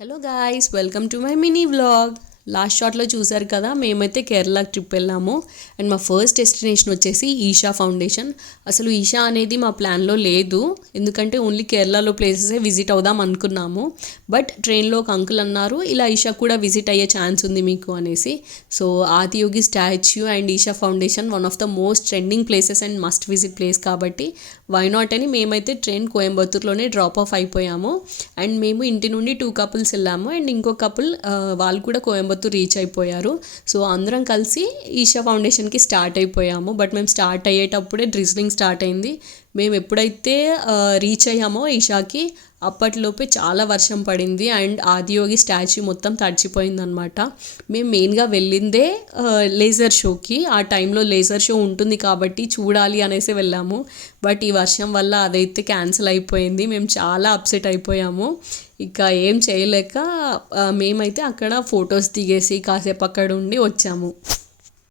Hello guys, welcome to my mini vlog. Last షాట్లో చూసారు కదా, మేమైతే కేరళ ట్రిప్ వెళ్ళాము. అండ్ మా ఫస్ట్ డెస్టినేషన్ వచ్చేసి ఈషా ఫౌండేషన్. అసలు ఈషా అనేది మా ప్లాన్లో లేదు, ఎందుకంటే ఓన్లీ కేరళలో ప్లేసెసే విజిట్ అవుదాం అనుకున్నాము. బట్ ట్రైన్లో ఒక అంకుల్ అన్నారు, ఇలా ఈషా కూడా విజిట్ అయ్యే ఛాన్స్ ఉంది మీకు అనేసి. So Adiyogi statue and Isha foundation one of the most trending places and must visit place కాబట్టి వై నాట్ అని మేమైతే ట్రైన్ కోయంబత్తూర్లోనే డ్రాప్ ఆఫ్ అయిపోయాము. అండ్ మేము ఇంటి నుండి 2 కపుల్స్ వెళ్ళాము, అండ్ ఇంకో కపుల్ వాళ్ళు కూడా కోయంబత్తూర్ రీచ్ అయిపోయారు. సో అందరం కలిసి ఈషా ఫౌండేషన్కి స్టార్ట్ అయిపోయాము. బట్ మేము స్టార్ట్ అయ్యేటప్పుడే డ్రిజ్లింగ్ స్టార్ట్ అయింది. మేము ఎప్పుడైతే రీచ్ అయ్యామో ఈషాకి, అప్పట్లోపే చాలా వర్షం పడింది అండ్ ఆదియోగి స్టాచ్యూ మొత్తం తడిచిపోయిందనమాట. మేము మెయిన్గా వెళ్ళిందే లేజర్ షోకి. ఆ టైంలో లేజర్ షో ఉంటుంది కాబట్టి చూడాలి అనేసి వెళ్ళాము. బట్ ఈ వర్షం వల్ల అదైతే క్యాన్సిల్ అయిపోయింది. మేము చాలా అప్సెట్ అయిపోయాము. ఇక ఏం చేయలేక మేమైతే అక్కడ ఫొటోస్ దిగేసి కాసేపు అక్కడ ఉండి వచ్చాము.